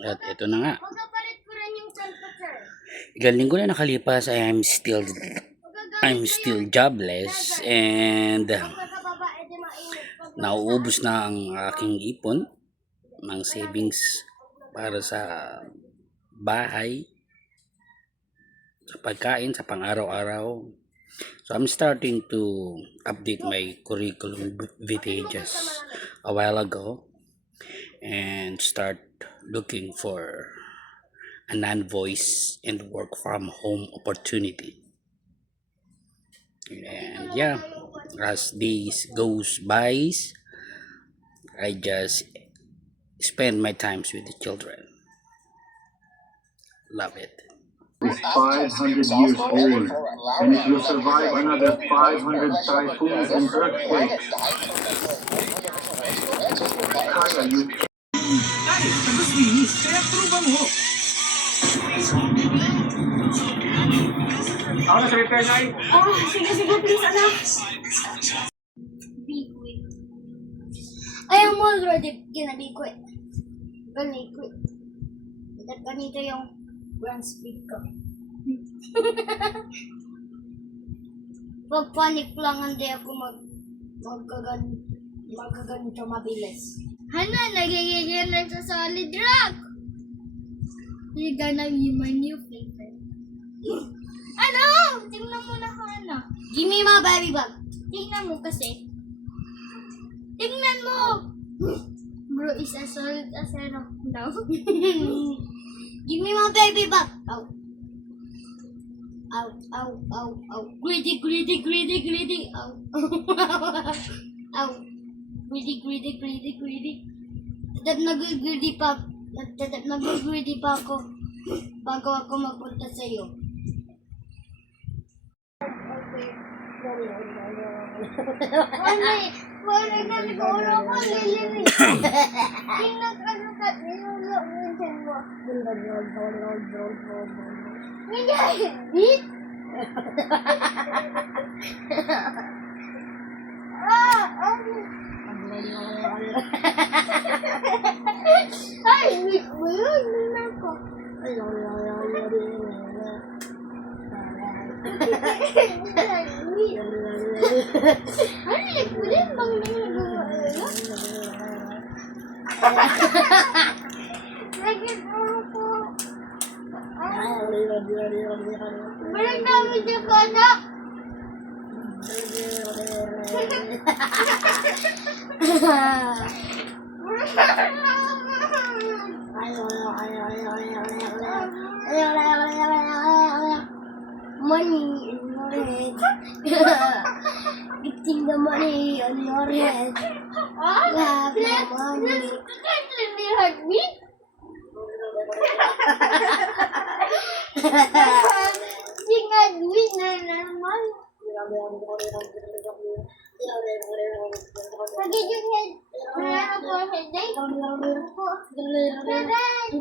At ito na nga. Magpapalit ko rin yung temperature. Ilang linggo na nakalipas, I'm still jobless and Magkakababa, edi mainit. nauubos na ang aking ipon ng savings para sa bahay, sa pagkain, sa pang-araw-araw. So I'm starting to update my curriculum vitae just a while ago and start looking for a non-voice and work from home opportunity. And yeah, as days goes by, I just spend my times with the children. Love it. Is 500 years old, and it will survive another 500 typhoons and earthquakes. Kaya you Ay, tagas-linis. Kaya truba mo. Ako na sa repair na Sige, please, anak. Be quick. I am already gonna be quick. Gonna quick. Ganito yung run speed ko. Pag panic lang, hindi ako magkaganito mabilis. Hana, nagigigil na sa solid rock. You're gonna be my new favorite. Ano? Tingnan mo na, Hana. Give me my baby bag. Tingnan mo kasi. Tingnan mo! Bro is as solid as a rock now. Give me my baby bag. Ow. Ow. Greedy. Ow. Ow. Greedy. Nag-greedy pa ako bago ako magpunta sa iyo. Wala na nag-ulo ko, lilinig. Pinag-ano ka, nilulo mo dyan mo. Hindi, beat? Ay, beat mo yun, nina ko. Ay, mo din, bang nagawa yun? Lagi po ko. Walang dami siya ko, anak. Money in your head. Getting the money on your head. You have no money. You hurt me? Tingnan mo na naman. Lagi yung head. Meron po headache. Headache.